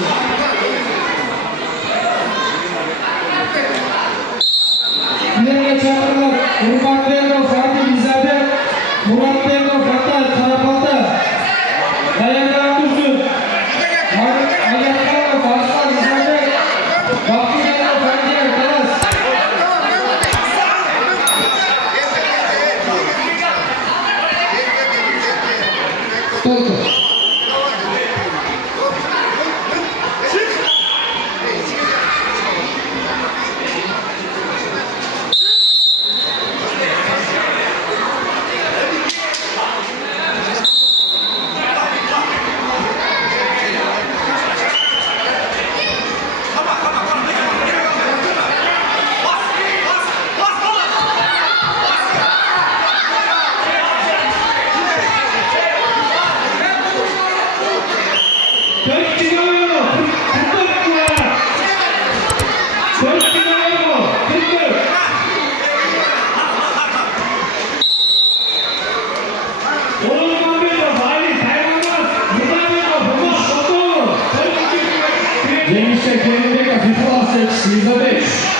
karşı. İleri çağrılar. Urban Beyro, Fatih İzade, Murat Beyro, Fatih Tarapatı, Dayanlar Dursun, Ayaklarla Fatih İzade, Vakti Beyro, Fatih Kalas. Tolga. Genişte kendine FIFA 8, FIFA 5.